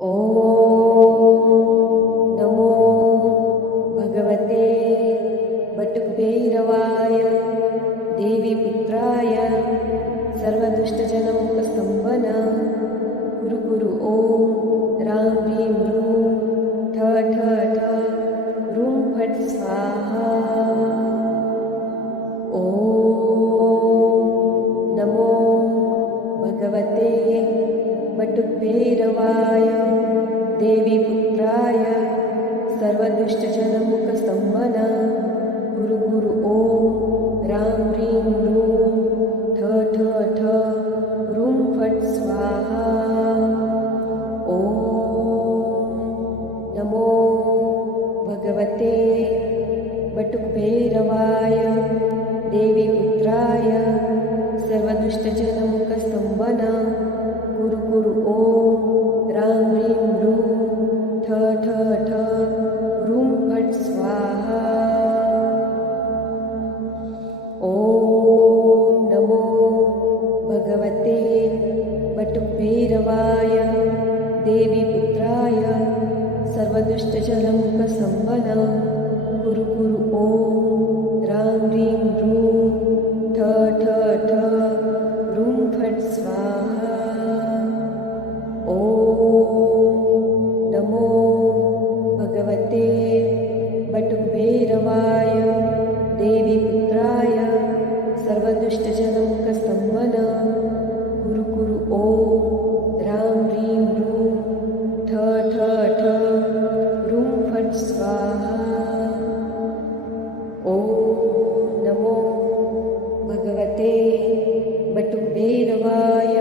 ॐ नमो भगवते बटुकभैरवाय देवीपुत्राय सर्वदुष्टजनमुखस्तम्भन कुरु कुरु ॐ रां ह्रीं ह्रूं ठ ठ ठ ह्रूं फट् स्वाहा। ॐ नमो भगवते बटुकभैरवाय देवीपुत्राय सर्वदुष्टजनमुखस्तम्भन कुरु कुरु ॐ रां ह्रीं ह्रूं ठ ठ ठ ह्रूं फट् स्वाहा। ॐ नमो भगवते बटुकभैरवाय देवीपुत्राय सर्वदुष्टजनमुखस्तम्भन कुरु कुरु ॐ रां ह्रीं ह्रूं ठ ठ ठ ह्रूं फट् स्वाहा। ॐ नमो भगवते बटुकभैरवाय देवीपुत्राय सर्वदुष्टजनमुखस्तम्भन कुरु कुरु ॐ रां ह्रीं ह्रूं ठ ठ ठ ह्रूं फट् स्वाहा। ॐ नमो भगवते बटुकभैरवाय देवीपुत्राय सर्वदुष्टजनमुखस्तम्भन कुरु कुरु ॐ रां ह्रीं ह्रूं ठ ठ ठ ह्रूं फट् स्वाहा। ॐ नमो भगवते बटुकभैरवाय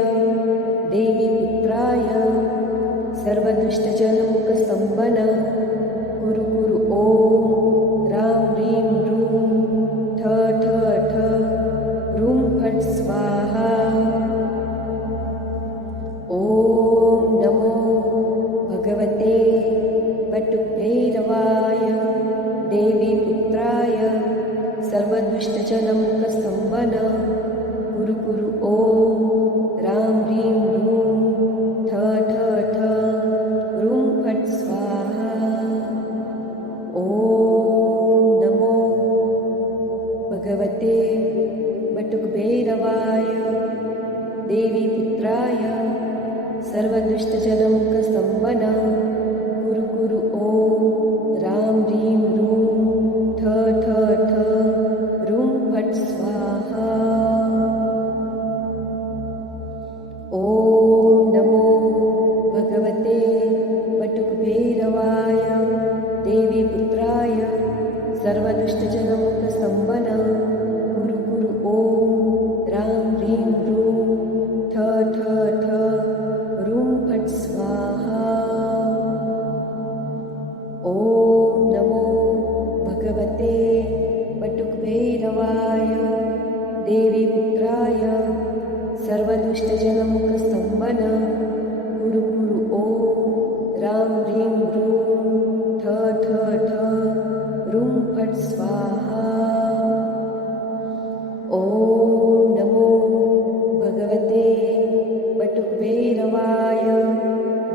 देवीपुत्राय सर्वदुष्टजनमुखस्तम्भन कुरु कुरु ॐ रां ह्रीं ह्रूं ठ ठ ठ ह्रूं फट् स्वाहा। ॐ नमो भगवते बटुकभैरवाय देवीपुत्राय सर्वदुष्टजनमुखस्तम्भन कुरु कुरु ॐ रां ह्रीं ह्रूं ठ ठ ठ ह्रूं फट् स्वाहा। ॐ नमो भगवते बटुकभैरवाय देवीपुत्राय सर्वदुष्टजनमुखस्तम्भन कुरु कुरु ॐ रां ह्रीं ह्रूं ठ ठ ठ ह्रूं फट् स्वाहा। ॐ नमो भगवते बटुकभैरवाय देवीपुत्राय सर्वदुष्टजनमुखस्तम्भन कुरु कुरु ॐ रां ह्रीं ह्रूं ठ ठ ठ ह्रूं फट् स्वाहा। ॐ नमो भगवते बटुकभैरवाय देवीपुत्राय सर्वदुष्टजनमुखस्तम्भन कुरु कुरु ॐ रां ह्रीं ह्रूं ठ ठ ठ ह्रूं फट् स्वाहा। ॐ नमो भगवते बटुकभैरवाय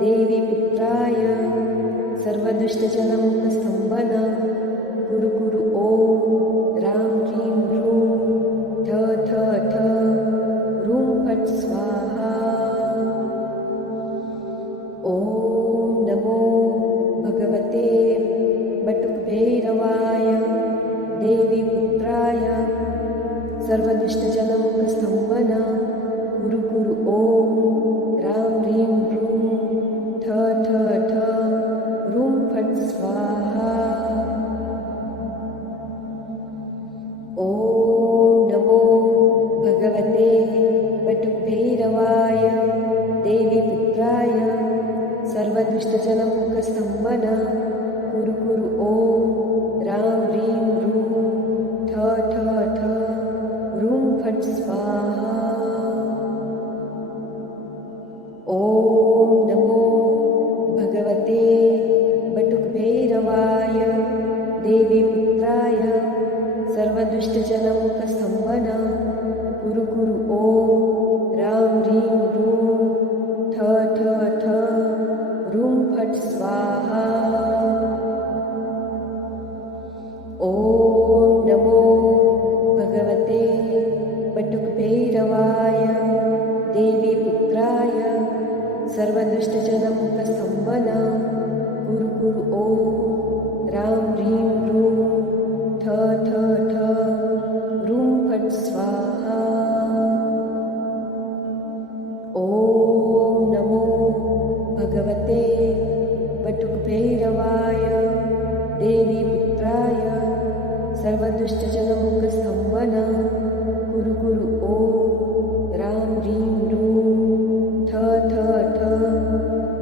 देवीपुत्राय सर्वदुष्टजनमुखस्तम्भन कुरु कुरु ॐ रां ह्रीं ह्रूं ठ ठ ठ ह्रूं फट् स्वाहा। ॐ नमो भगवते बटुकभैरवाय देवीपुत्राय सर्वदुष्टजनमुखस्तम्भन कुरु कुरु ॐ रां ह्रीं ह्रूं ठ ठ ठ ह्रूं फट् स्वाहा। ॐ नमो भगवते बटुकभैरवाय देवीपुत्राय सर्वदुष्टजनमुखस्तम्भन कुरु कुरु ॐ रां ह्रीं ह्रूं ठ ठ ठ ह्रूं फट् स्वाहा। ॐ नमो भगवते बटुकभैरवाय देवीपुत्राय सर्वदुष्टजनमुखस्तम्भन कुरु कुरु ॐ रां ह्रीं ह्रूं ठ ठ ठ ह्रूं स्वाहा। ॐ नमो भगवते वटुकभैरवाय देवीपुत्राय सर्वदुष्टजनमुखस्तम्भन कुरु कुरु ॐ रां ह्रीं रूं ठ ठ ठ रूं फट् स्वाहा। ॐ नमो भगवते वटुकभैरवाय देवीपुत्राय सर्वदुष्टजनमुखस्तम्भन कुरु कुरु ॐ रां ह्रीं रूं ठ ठ ठ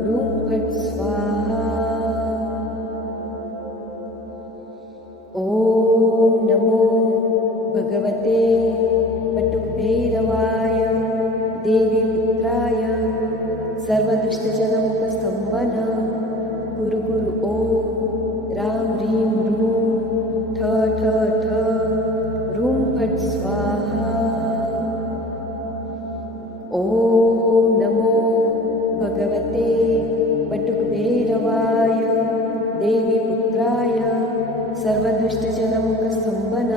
रूं फट् स्वाहा। ॐ नमो भगवते वटुकभैरवाय देवीपुत्राय सर्वदुष्टजनमुखस्तम्भन कुरु कुरु ॐ रां ह्रीं रूं ठ ठ ठ रूं फट् स्वाहा। ॐ नमो भगवते वटुकभैरवाय देवीपुत्राय सर्वदुष्टजनमुखस्तम्भन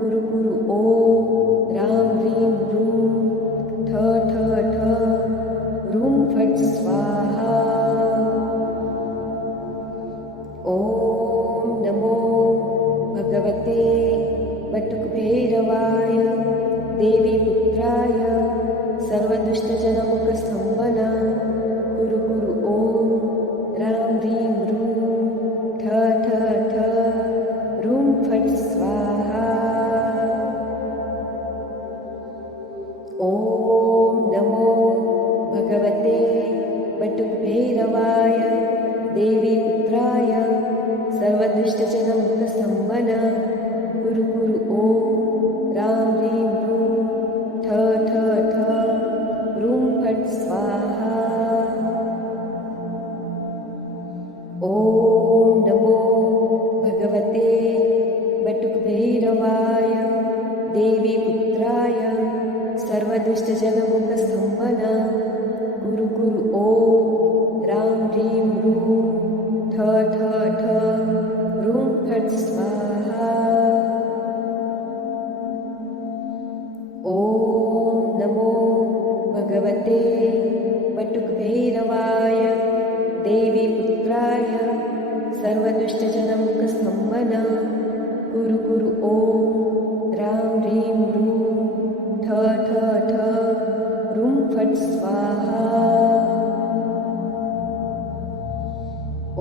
कुरु कुरु ॐ रां ह्रीं रूं ठ ठ ठ रूं फट् स्वाहा। ॐ नमो भगवते वटुकभैरवाय देवीपुत्राय सर्वदुष्टजनमुखस्तम्भन कुरु कुरु ॐ रां ह्रीं रूं ठ ठ ठ रूं फट् स्वाहा। ॐ नमो भगवते वटुकभैरवाय देवीपुत्राय सर्वदुष्टजनमुखस्तम्भन कुरु कुरु ॐ रां ह्रीं रूं ठ ठ ठ रूं फट् स्वाहा। ॐ नमो भगवते वटुकभैरवाय देवीपुत्राय सर्वदुष्टजनमुखस्तम्भन कुरु कुरु ॐ रां ह्रीं रूं ठ ठ ठ रूं फट् स्वाहा। ॐ नमो भगवते वटुकभैरवाय देवीपुत्राय सर्वदुष्टजनमुखस्तम्भन कुरु कुरु ॐ रां ह्रीं रूं ठ ठ ठ रूं फट् स्वाहा।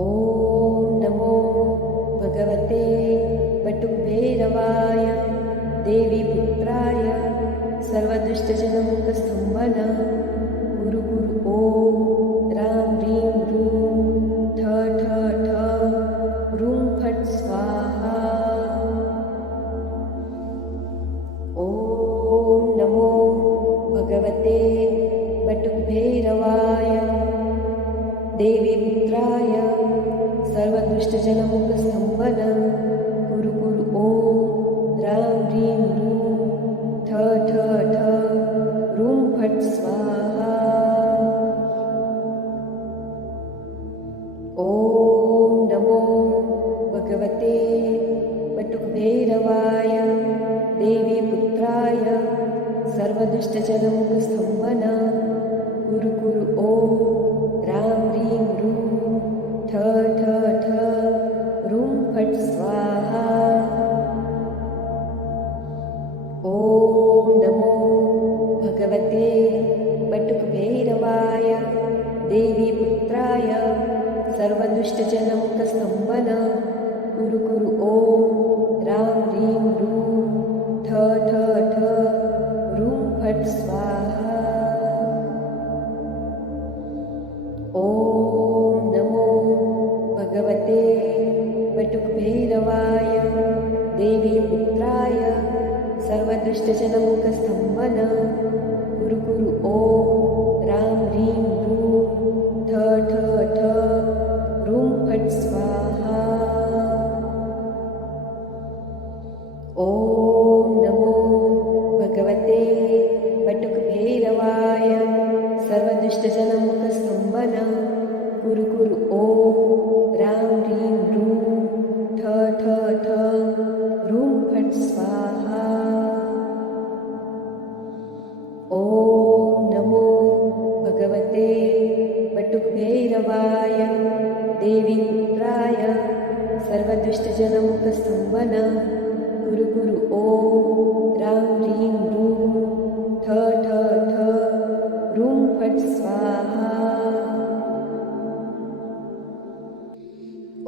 ॐ नमो भगवते वटुकभैरवाय देवीपुत्राय सर्वदुष्टजनमुखस्तम्भन कुरु कुरु ॐ रां ह्रीं रूं ठ ठ ठ रूं फट् स्वाहा। ॐ नमो भगवते वटुकभैरवाय देवीपुत्राय सर्वदुष्टजनमुखस्तम्भन कुरु कुरु ॐ रां ह्रीं रूं ठ ठ ठ रूं फट् स्वाहा। ॐ नमो भगवते वटुकभैरवाय देवीपुत्राय सर्वदुष्टजनमुखस्तम्भन कुरु कुरु ॐ रां ह्रीं रूं ठ ठ ठ रूं फट् स्वाहा। ॐ नमो भगवते वटुकभैरवाय देवीपुत्राय सर्वदुष्टजनमुखस्तम्भन कुरु कुरु ॐ रां ह्रीं रूं ठ ठ ठ रूं फट् स्वाहा। ॐ नमो भगवते वटुकभैरवाय देवीपुत्राय सर्वदुष्टजनमुखस्तम्भन कुरु कुरु ॐ रां ह्रीं रूं ठ ठ ठ रूं फट् स्वाहा। ॐ नमो भगवते वटुकभैरवाय सर्वदुष्टजनमुखस्तम्भन कुरु कुरु ॐ देवी पुत्राय सर्वदुष्टजनमुखस्तंभन कुरु कुरु ॐ रां ह्रीं ह्रूं ठ ठ ठ ह्रूं फट् स्वाहा।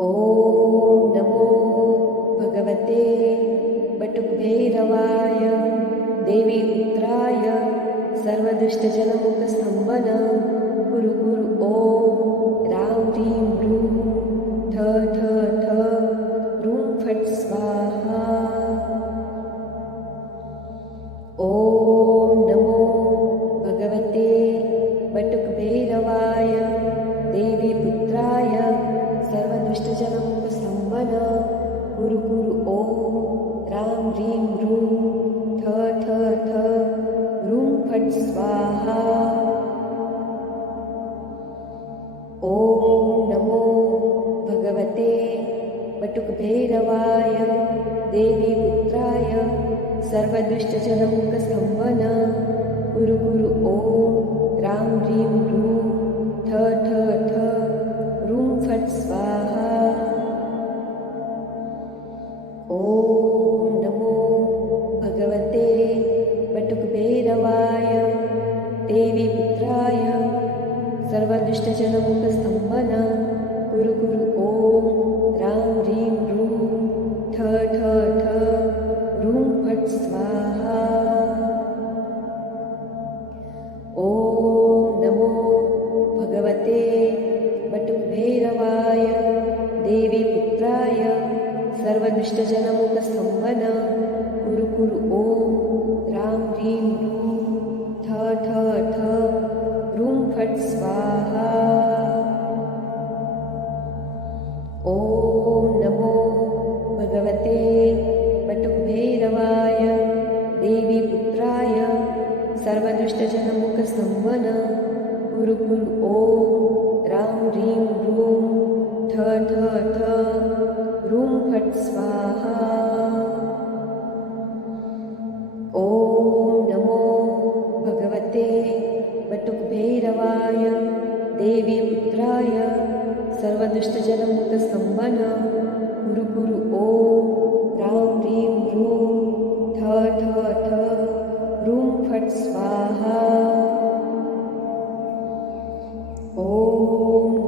ॐ नमो भगवते बटुकभैरवाय देवी पुत्राय सर्वदुष्टजनमुखस्तंभन कुरु कुरु ॐ रां ह्रीं ह्रूं ठ ठ ठ ह्रूं फट् स्वाहा। ॐ नमो भगवते बटुकभैरवाय देवी पुत्राय सर्वदुष्टजनमुखस्तंभन कुरु कुरु ॐ रां ह्रीं ह्रूं ठ ठ ठ ह्रूं फट् स्वाहा। ॐ नमो भगवते बटुकभैरवाय देवी पुत्राय सर्वदुष्टजनमुखस्तंभन कुरु कुरु ॐ रां ह्रीं ह्रूं ठ ठ ठ ह्रूं फट् स्वाहा। ॐ नमो भगवते बटुकभैरवाय देवी पुत्राय सर्वदुष्टजनमुखस्तंभन कुरु कुरु ॐ रां ह्रीं ह्रूं ठ ठ ठ ह्रूं फट् स्वाहा। ॐ नमो भगवते बटुकभैरवाय देवी पुत्राय सर्वदुष्टजनमुखस्तंभन कुरु कुरु ॐ रां ह्रीं ह्रूं ठ ठ ठ ह्रूं फट् स्वाहा। ॐ नमो भगवते बटुकभैरवाय देवी पुत्राय सर्वदुष्टजनमुखस्तंभन कुरु कुरु ॐ रां ह्रीं ह्रूं ठ ठ ठ ह्रूं फट् स्वाहा। ॐ नमो भगवते बटुकभैरवाय देवी पुत्राय सर्वदुष्टजनमुखस्तंभन कुरु कुरु ॐ रां ह्रीं ह्रूं ठ ठ ठ ह्रूं फट् स्वाहा। ॐ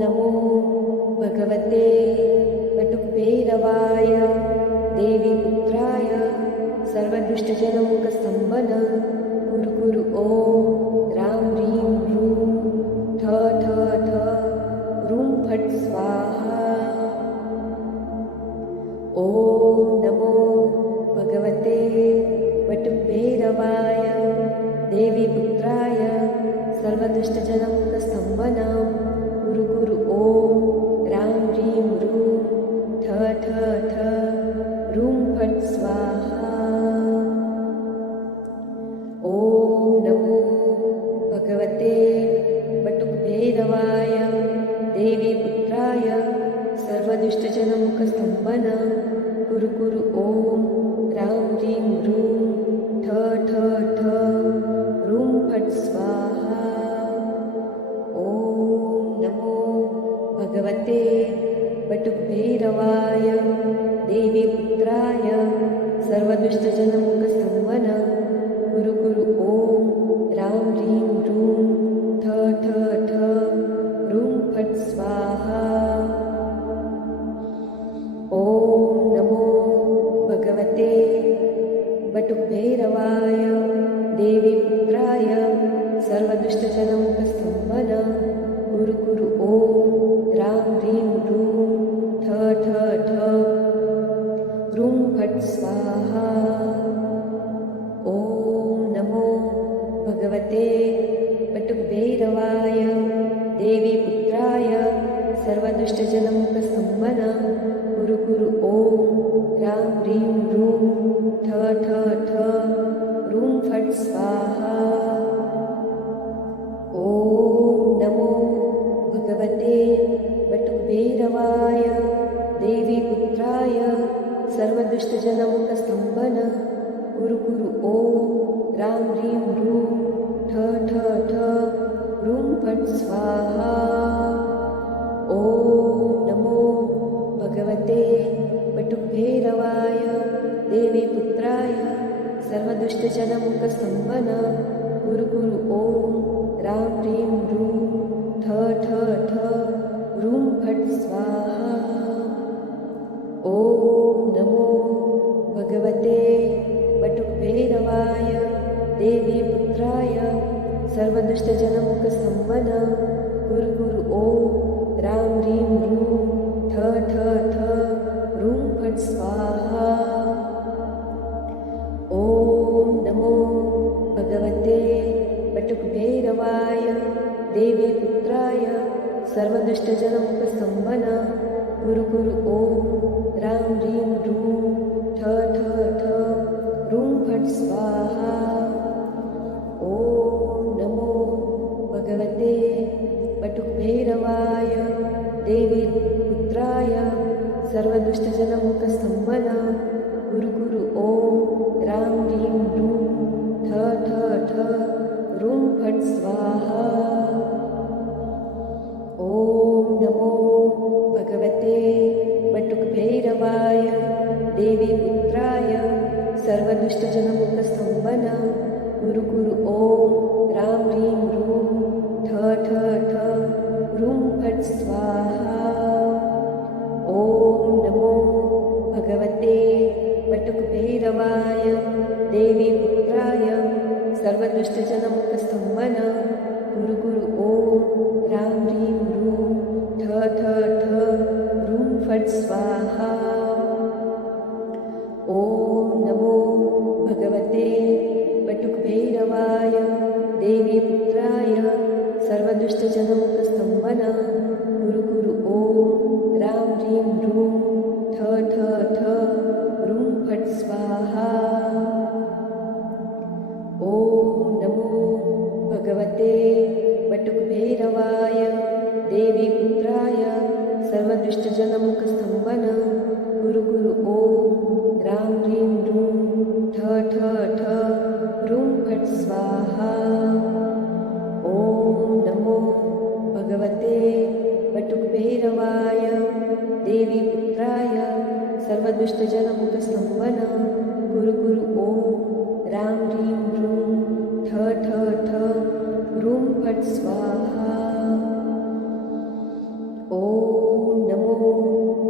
नमो भगवते बटुकभैरवाय देवी पुत्राय सर्वदुष्टजनमुखस्तंभन कुरु कुरु ॐ रां ह्रीं ह्रूं ठ ठ ठ ह्रूं फट् स्वाहा। ॐ नमो भगवते बटुकभैरवाय देवी पुत्राय सर्वदुष्टजनमुखस्तंभन कुरु कुरु ॐ रां ह्रीं ह्रूं ठ ठ ठ ह्रूं फट् स्वाहा। ॐ नमो भगवते बटुकभैरवाय देवी पुत्राय सर्वदुष्टजनमुखस्तंभन कुरु कुरु ॐ रां ह्रीं ह्रूं ठ ठ ठ ह्रूं फट् स्वाहा। ॐ नमो भगवते बटुकभैरवाय देवी पुत्राय सर्वदुष्टजनमुखस्तंभन कुरु कुरु ॐ रां ह्रीं ह्रूं ठ ठ ठ ह्रूं फट् स्वाहा। ॐ नमो भगवते बटुकभैरवाय देवी पुत्राय सर्वदुष्टजनमुखस्तंभन कुरु कुरु ॐ रां ह्रीं ह्रूं ठ ठ ठ ह्रूं फट् स्वाहा। ॐ नमो भगवते बटुकभैरवाय देवी पुत्राय सर्वदुष्टजनमुखस्तंभन कुरु कुरु ॐ रां ह्रीं ह्रूं ठ ठ ठ ह्रूं फट् स्वाहा। ॐ नमो भगवते बटुकभैरवाय देवी पुत्राय सर्वदुष्टजनमुखस्तंभन कुरु कुरु ॐ रां ह्रीं ह्रूं ठ ठ ठ ह्रूं फट् स्वाहा। ॐ नमो स्तंभन गुरु गुरु ओम राम ह्रीं ह्रूं ठ ठ ठ ह्रूं फट् स्वाहा। ओम नमो भगवते वटुकभैरवाय देवी पुत्राय सर्वदुष्टजनमुखस्तंभन गुरु गुरु ओम राम ह्रीं ह्रूं ठ ठ ठ ह्रूं फट् स्वाहा। ओम नमो भगवते वटुकभैरवाय देवी पुत्राय सर्वदुष्टजनमुखस्तंभन गुरु गुरु ओम राम ह्रीं ह्रूं ठ ठ ठ ह्रूं फट् स्वाहा। ओम नमो भगवते वटुकभैरवाय देवी पुत्राय सर्वदुष्टजनमुखस्तंभन गुरु गुरु ओम राम ह्रीं ह्रूं ठ ठ ठ ह्रूं फट् स्वाहा। ओम नमो भगवते वटुकभैरवाय देवी पुत्राय सर्वदुष्टजनमुखस्तंभन गुरु गुरु ओम राम ह्रीं ह्रूं ठ ठ ठ ह्रूं फट् स्वाहा। ओम नमो भगवते वटुकभैरवाय देवी पुत्राय सर्वदुष्टजनमुखस्तंभन गुरु गुरु ओम राम ह्रीं ह्रूं ठ ठ ठ ह्रूं फट् स्वाहा। ओम नमो भगवते वटुकभैरवाय देवी पुत्राय सर्वदुष्टजनमुखस्तंभन गुरु गुरु ओम राम ह्रीं ह्रूं ठ ठ ठ ह्रूं फट् स्वाहा। ओम नमो भगवते वटुकभैरवाय देवी पुत्राय सर्वदुष्टजनमुखस्तंभन गुरु गुरु ओम राम ह्रीं ह्रूं ठ ठ ठ ह्रूं फट् स्वाहा। ओम नमो भगवते वटुकभैरवाय देवी पुत्राय सर्वदुष्टजनमुखस्तंभन गुरु गुरु ओम राम ह्रीं ह्रूं ठ ठ ठ ह्रूं फट् स्वाहा। ओम नमो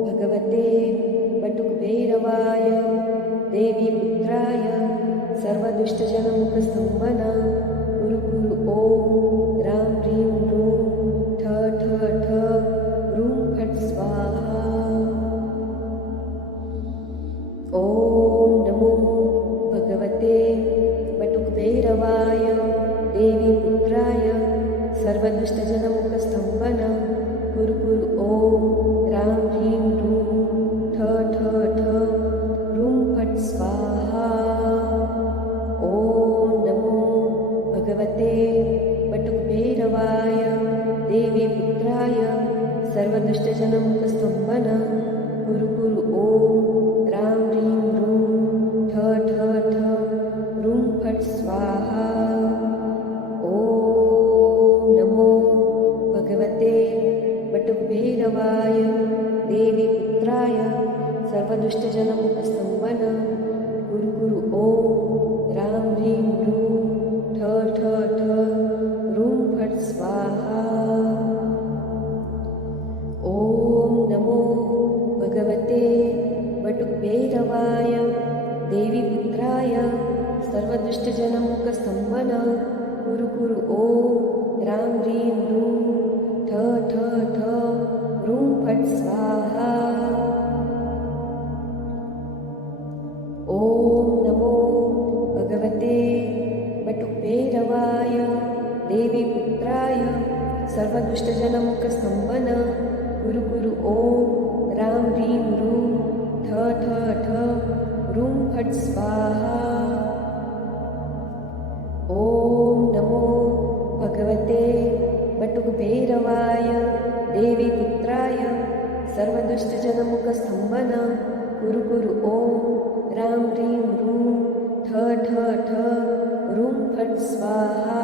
भगवते वटुकभैरवाय देवी पुत्राय सर्वदुष्टजनमुखस्तंभन गुरु गुरु ओम राम ह्रीं ह्रूं ठ ठ ठ ह्रूं फट् स्वाहा। ओम नमो भगवते वटुकभैरवाय देवी पुत्राय सर्वदुष्टजनमुखस्तंभन गुरु गुरु ओम राम ह्रीं ह्रूं ठ ठ ठ ह्रूं फट् स्वाहा। ओम नमो भगवते वटुकभैरवाय देवी पुत्राय सर्वदुष्टजनमुखस्तंभन गुरु गुरु ओम राम ह्रीं ह्रूं ठ ठ ठ ह्रूं फट् स्वाहा। ओम नमो भगवते वटुकभैरवाय देवी पुत्राय सर्वदुष्टजनमुखस्तंभन गुरु गुरु ओम राम ह्रीं ह्रूं ठ ठ ठ ह्रूं फट् स्वाहा। ओम नमो भगवते वटुकभैरवाय देवी पुत्राय सर्वदुष्टजनमुखस्तंभन गुरु गुरु ओम राम ह्रीं ह्रूं ठ ठ ठ ह्रूं फट् स्वाहा। ओम नमो भगवते वटुकभैरवाय देवी पुत्राय सर्वदुष्टजनमुखस्तंभन गुरु गुरु ओम राम ह्रीं ह्रूं ठ ठ ठ ह्रूं फट् स्वाहा। ओम नमो भगवते वटुकभैरवाय देवी पुत्राय सर्वदुष्टजनमुखस्तंभन गुरु गुरु ओम राम ह्रीं ह्रूं ठ ठ ठ ह्रूं फट् स्वाहा।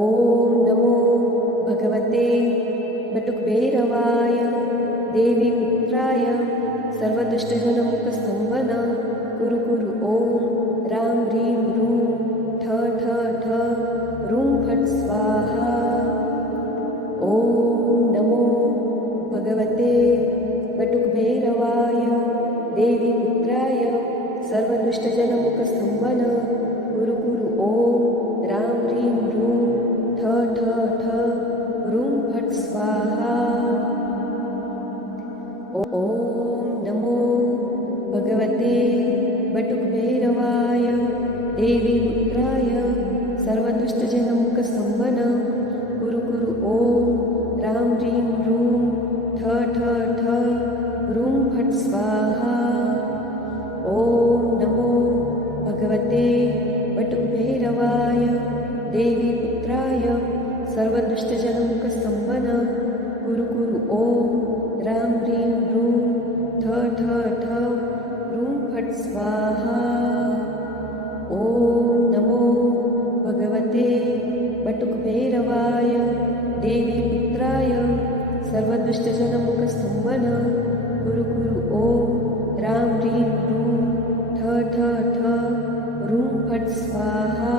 ओम नमो भगवते वटुकभैरवाय देवी पुत्राय सर्वदुष्टजनमुखस्तंभन कुरु कुरु ओम राम ह्रीं ह्रूं ठ ठ ठ ह्रूं फट् स्वाहा। ओम नमो भगवते वटुकभैरवाय देवीपुत्राय सर्वदुष्टजनमुखस्तंभन कुरु कुरु ओम राम ह्रीं ह्रूं ठ ठ ठ ह्रूं फट् स्वाहा। ओम नमो भगवते वटुकभैरवाय देवीपुत्राय सर्वदुष्टजनमुखस्तंभन कुरु कुरु ओम राम ह्रीं ह्रूं ठ ठ ठ ह्रूं फट् स्वाहा। ओम नमो भगवते वटुकभैरवाय देवीपुत्राय सर्वदुष्टजनमुखस्तंभन कुरु कुरु ओम राम ह्रीं ह्रूं ठ ठ ठ ह्रूं फट् स्वाहा। ओम नमो भगवते वटुकभैरवाय देवीपुत्राय सर्वदुष्टजनमुखस्तंभन कुरु कुरु ओम राम ह्रीं ह्रूं ठ ठ ठ ह्रूं फट् स्वाहा।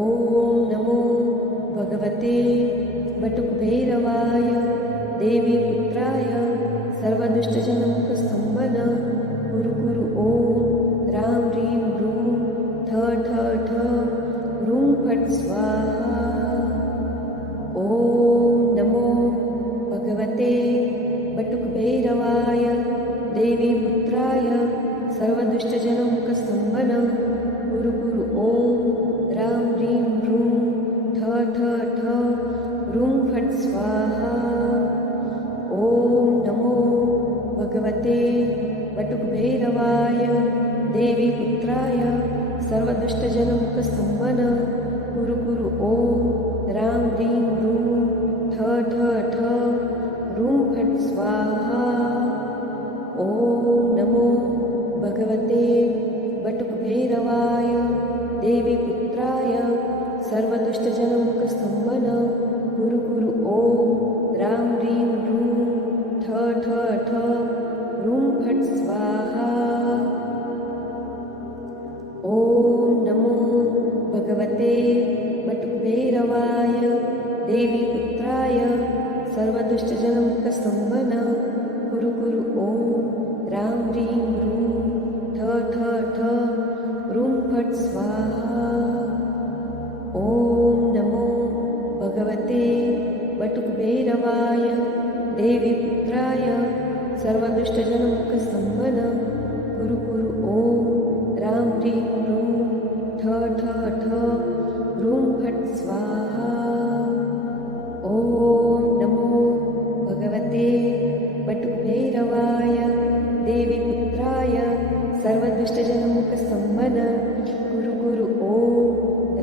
ओम नमो भगवते वटुकभैरवाय देवीपुत्राय सर्वदुष्टजनमुखस्तंभन कुरु कुरु ओम राम ह्रीं ह्रूं ठ ठ ठ ह्रूं फट् स्वाहा। ओम नमो भगवते वटुकभैरवाय देवीपुत्राय सर्वदुष्टजनमुखस्तंभन कुरु कुरु ओम राम ह्रीं ह्रूं ठ ठ ठ ह्रूं फट् स्वाहा। ओम नमो भगवते वटुकभैरवाय देवीपुत्राय सर्वदुष्टजनमुखस्तंभन कुरु कुरु ओम राम ह्रीं ह्रूं ठ ठ ठ ह्रूं फट् स्वाहा। ओम नमो भगवते वटुकभैरवाय देवीपुत्राय सर्वदुष्टजनमुखस्तंभन कुरु कुरु ओम राम ह्रीं ह्रूं ठ ठ ठ ह्रूं फट् स्वाहा। ओम नमो भगवते वटुकभैरवाय देवीपुत्राय सर्वदुष्टजनमुखस्तंभन कुरु कुरु ओम राम ह्रीं ह्रूं ठ ठ ठ ह्रूं फट् स्वाहा। ओम नमो भगवते वटुकभैरवाय देवीपुत्राय सर्वदुष्टजनमुखस्तंभन कुरु कुरु ओम राम ह्रीं ह्रूं ठ ठ ठ ह्रूं फट् स्वाहा। ओम नमो भगवते वटुकभैरवाय देवीपुत्राय सर्वदुष्टजनमुखस्तंभन कुरु कुरु ओम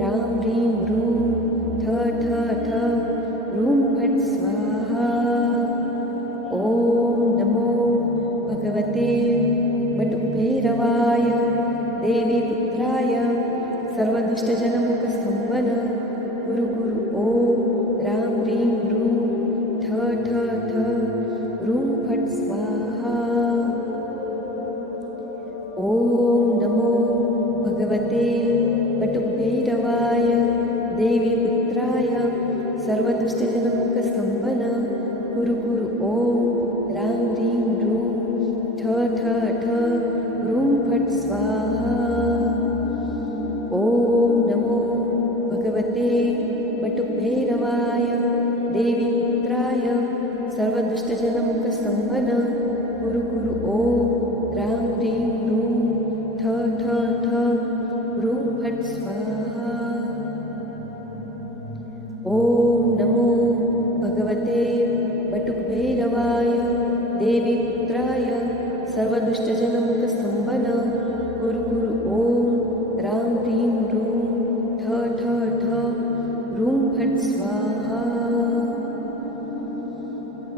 राम ह्रीं ह्रूं ठ ठ ठ ह्रूं फट् स्वाहा। ओम नमो भगवते वटुकभैरवाय देवीपुत्राय सर्वदुष्टजनमुखस्तंभन कुरु कुरु ओम राम ह्रीं ह्रूं ठ ठ ठ ह्रूं फट् स्वाहा। ओम नमो भगवते वटुकभैरवाय देवीपुत्राय सर्वदुष्टजनमुखस्तंभन कुरु कुरु ओम राम ह्रीं ह्रूं ठ ठ ठ ह्रूं फट् स्वाहा। ओम नमो भगवते वटुकभैरवाय देवीपुत्राय सर्वदुष्टजनमुखस्तंभन कुरु कुरु ओम राम ह्रीं ह्रूं ठ ठ ठ ह्रूं फट् स्वाहा। ओम नमो भगवते वटुकभैरवाय देवीपुत्राय सर्वदुष्टजनमुखस्तंभन कुरु कुरु ओम राम ह्रीं ह्रूं ठ ठ ठ ह्रूं फट् स्वाहा।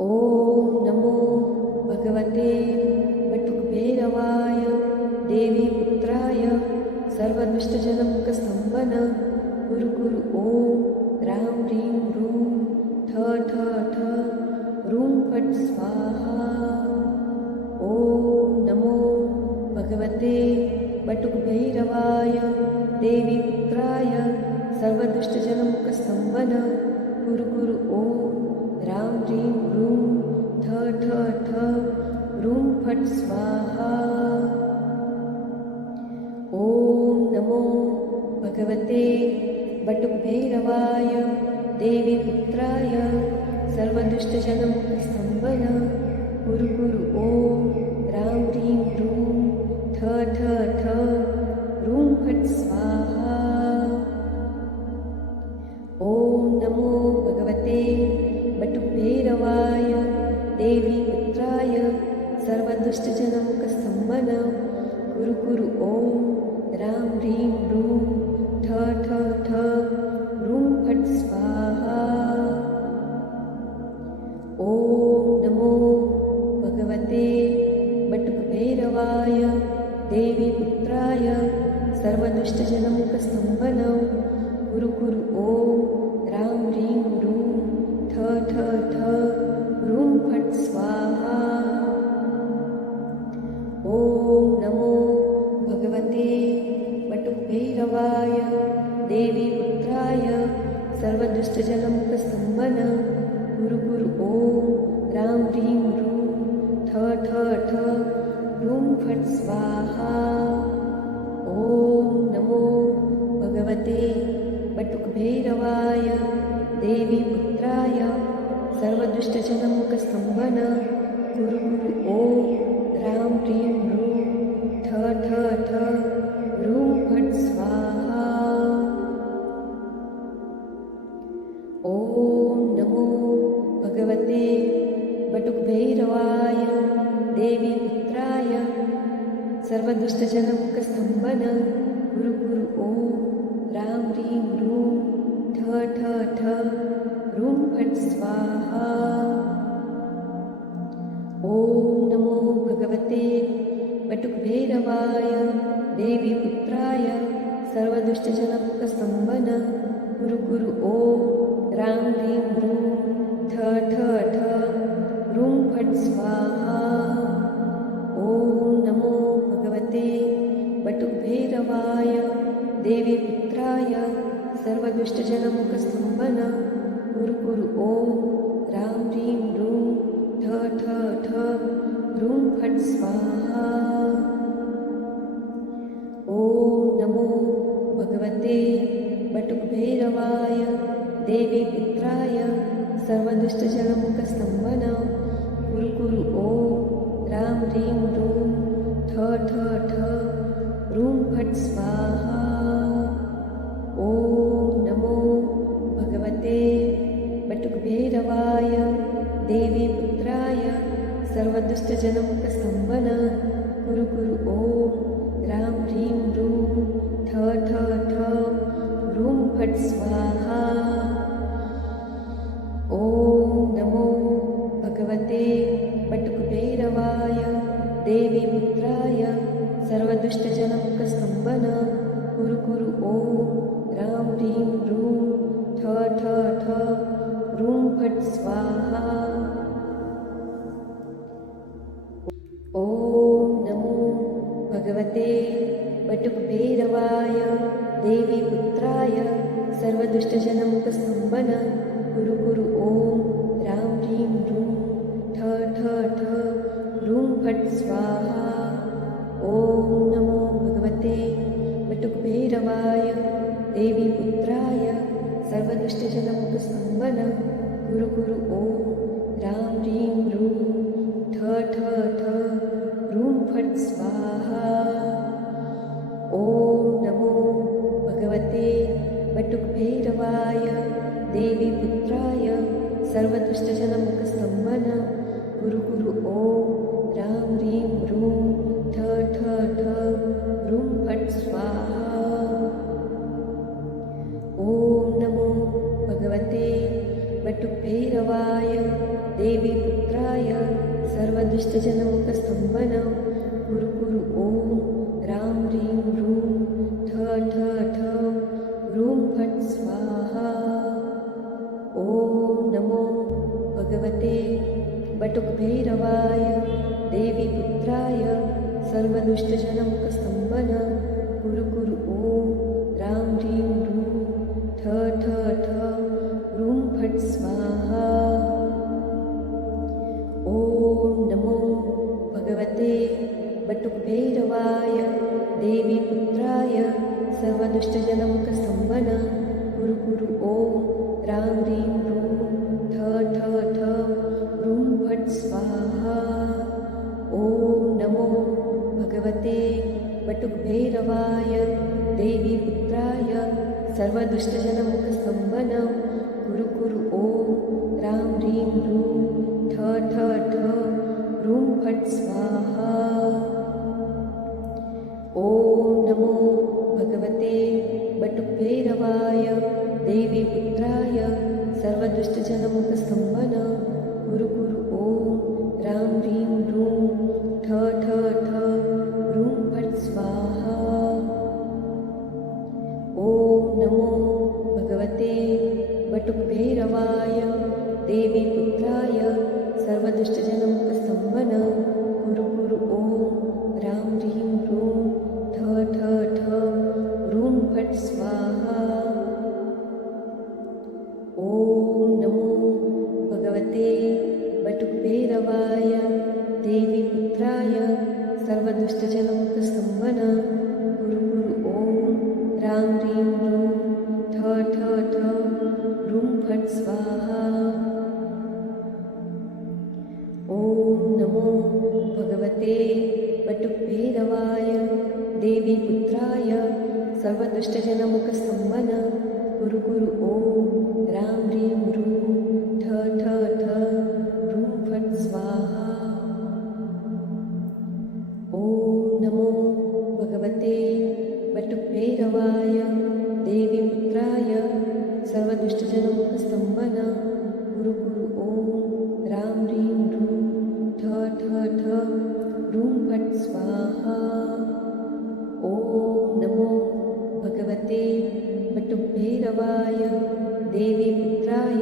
ओम नमो भगवते वटुकभैरवाय देवीपुत्राय सर्वदुष्टजनमुखस्तंभन कुरु कुरु ओम राम ह्रीं ह्रूं ठ ठ ठ ह्रूं फट् स्वाहा। ओम नमो भगवते बटुकभैरवाय देवीपुत्राय सर्वदुष्टजनमुखस्तम्भन कुरु कुरु ॐ रां ह्रीं ह्रूं ठ ठ ठ ह्रूं फट् स्वाहा। ॐ नमो भगवते बटुकभैरवाय देवीपुत्राय सर्वदुष्टजनमुखस्तम्भन कुरु कुरु ॐ रां ह्रीं ह्रूं ठ ठ ठ ह्रूं फट् स्वाहा। ॐ नमो भगवते बटुकभैरवाय देवीपुत्राय सर्वदुष्टजनमुखस्तम्भन कुरु कुरु ॐ रां ह्रीं ह्रूं ठ ठ ठ ह्रूं फट् स्वाहा। ॐ नमो भगवते बटुकभैरवाय देवीपुत्राय सर्वदुष्टजनमुखस्तम्भन कुरु कुरु ॐ रां ह्रीं ह्रूं ठ ठ ठ ह्रूं फट् स्वाहा। ॐ नमो भगवते बटुकभैरवाय देवीपुत्राय सर्वदुष्टजनमुखस्तम्भन कुरु कुरु ॐ रां ह्रीं ह्रूं ठ ठ ठ ह्रूं फट् स्वाहा। ॐ नमो भगवते बटुकभैरवाय देवीपुत्राय सर्वदुष्टजनमुखस्तम्भन कुरु कुरु ॐ रां ह्रीं ह्रूं ठ ठ ठ ह्रूं फट् स्वाहा। ॐ नमो भगवते बटुकभैरवाय देवीपुत्राय सर्वदुष्टजनमुखस्तम्भन कुरु कुरु ॐ रां ह्रीं ह्रूं ठ ठ ठ ह्रूं फट् स्वाहा। ॐ नमो भगवते बटुकभैरवाय देवीपुत्राय सर्वदुष्टजनमुखस्तम्भन कुरु कुरु ॐ रां ह्रीं ह्रूं ठ ठ ठ ह्रूं फट् स्वाहा। ॐ नमो भगवते बटुकभैरवाय देवीपुत्राय सर्वदुष्टजनमुखस्तम्भन कुरु कुरु ॐ रां ह्रीं ह्रूं ठ ठ ठ ह्रूं फट् स्वाहा। ॐ नमो भगवते बटुकभैरवाय देवीपुत्राय सर्वदुष्टजनमुखस्तम्भन कुरु कुरु ॐ रां ह्रीं ह्रूं ठ ठ ठ ह्रूं फट् स्वाहा। ॐ नमो भगवते बटुकभैरवाय देवीपुत्राय सर्वदुष्टजनमुखस्तम्भन कुरु कुरु ॐ रां ह्रीं ह्रूं ठ ठ ठ ह्रूं फट् स्वाहा। ॐ नमो भगवते बटुकभैरवाय देवीपुत्राय सर्वदुष्टजनमुखस्तम्भन कुरु कुरु ॐ रां ह्रीं ह्रूं ठ ठ ठ ह्रूं फट् स्वाहा। ॐ नमो भगवते बटुकभैरवाय देवीपुत्राय सर्वदुष्टजनमुखस्तम्भन कुरु कुरु ॐ रां ह्रीं ह्रूं ठ ठ ठ ह्रूं फट् स्वाहा। ॐ नमो भगवते बटुकभैरवाय देवीपुत्राय सर्वदुष्टजनमुखस्तम्भन कुरु कुरु ॐ रां ह्रीं ह्रूं ठ ठ ठ ह्रूं फट् स्वाहा। ॐ नमो भगवते बटुकभैरवाय देवीपुत्राय सर्वदुष्टजनमुखस्तम्भन कुरु कुरु ॐ रां ह्रीं ह्रूं ठ ठ ठ ह्रूं फट् स्वाहा। ॐ नमो भगवते बटुकभैरवाय देवीपुत्राय सर्वदुष्टजनमुखस्तम्भन कुरु कुरु ॐ रां ह्रीं ह्रूं ठ ठ ठ ह्रूं फट् स्वाहा। ॐ नमो भगवते बटुकभैरवाय देवीपुत्राय सर्वदुष्टजनमुखस्तम्भन कुरु कुरु ॐ रां ह्रीं ह्रूं ठ ठ ठ ह्रूं फट् स्वाहा। ॐ नमो भगवते बटुकभैरवाय देवीपुत्राय सर्वदुष्टजनमुखस्तम्भन कुरु कुरु ॐ रां ह्रीं ह्रूं ठ ठ ठ ह्रूं फट् स्वाहा। ॐ नमो भगवते बटुकभैरवाय देवीपुत्राय सर्वदुष्टजनमुखस्तम्भन कुरु कुरु ॐ रां ह्रीं ह्रूं ठ ठ ठ ह्रूं फट् स्वाहा। ॐ नमो भगवते बटुकभैरवाय देवीपुत्राय सर्वदुष्टजनमुखस्तम्भन कुरु कुरु ॐ रां ह्रीं ह्रूं ठ ठ ठ ह्रूं फट् स्वाहा। ॐ नमो भगवते बटुकभैरवाय देवीपुत्राय सर्वदुष्टजनमुखस्तम्भन कुरु कुरु ॐ रां ह्रीं ह्रूं ठ ठ ठ ह्रूं फट् स्वाहा। ॐ नमो भगवते बटुकभैरवाय देवीपुत्राय सर्वदुष्टजनमुखस्तम्भन कुरु कुरु ॐ रां ह्रीं ह्रूं ठ ठ ठ ह्रूं फट् स्वाहा। ॐ नमो भगवते बटुकभैरवाय देवीपुत्राय सर्वदुष्टजनमुखस्तम्भन कुरु कुरु ॐ रां ह्रीं ह्रूं ठ ठ ठ ह्रूं फट् स्वाहा। ॐ नमो भगवते बटुकभैरवाय देवीपुत्राय सर्वदुष्टजनमुखस्तम्भन कुरु कुरु ॐ रां ह्रीं ह्रूं ठ ठ ठ ह्रूं फट् स्वाहा। ॐ नमो भगवते बटुकभैरवाय देवीपुत्राय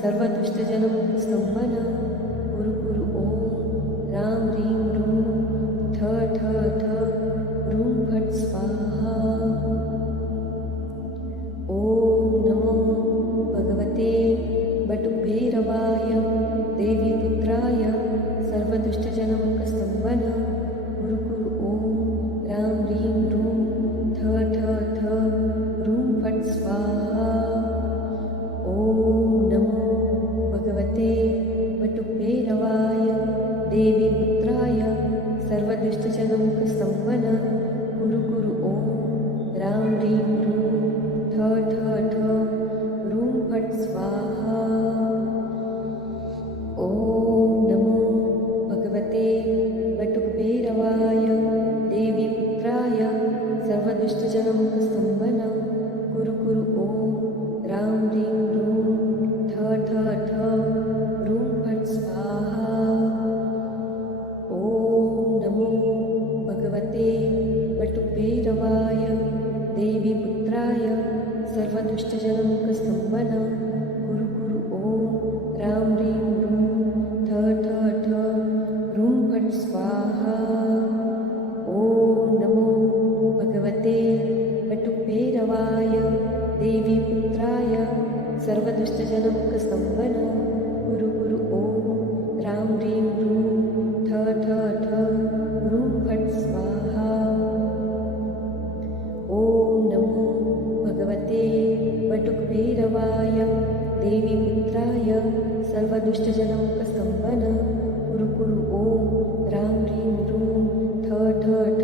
सर्वदुष्टजनमुखस्तम्भन कुरु कुरु ॐ रां ह्रीं ह्रूं ठ ठ ठ ह्रूं फट् स्वाहा। ॐ नमो भगवते बटुकभैरवाय देवीपुत्राय सर्वदुष्टजनमुखस्तम्भन कुरु कुरु ॐ रां ह्रीं ह्रूं ठ ठ ठ ह्रूं फट् स्वाहा। ॐ नमो भगवते बटुकभैरवाय देवीपुत्राय सर्वदुष्टजनमुखस्तम्भन कुरु कुरु ॐ रां ह्रीं ह्रूं ठ ठ ठ ह्रूं फट् स्वाहा। ॐ नमो भगवते बटुकभैरवाय देवीपुत्राय सर्वदुष्टजनमुखस्तम्भन कुरु कुरु ॐ रां ह्रीं ह्रूं ठ ठ ठ ह्रूं फट् स्वाहा। ॐ नमो भगवते बटुकभैरवाय देवीपुत्राय सर्वदुष्टजनमुखस्तम्भन कुरु कुरु ॐ रां ह्रीं ह्रूं ठ ठ ठ ह्रूं फट् स्वाहा। ॐ नमो भगवते बटुकभैरवाय देवीपुत्राय सर्वदुष्टजनमुखस्तम्भन कुरु कुरु ॐ रां ह्रीं ह्रूं ठ ठ ठ ह्रूं फट् स्वाहा। ॐ नमो भगवते बटुकभैरवाय देवीपुत्राय सर्वदुष्टजनमुखस्तम्भन कुरु कुरु ॐ रां ह्रीं ह्रूं ठ ठ ठ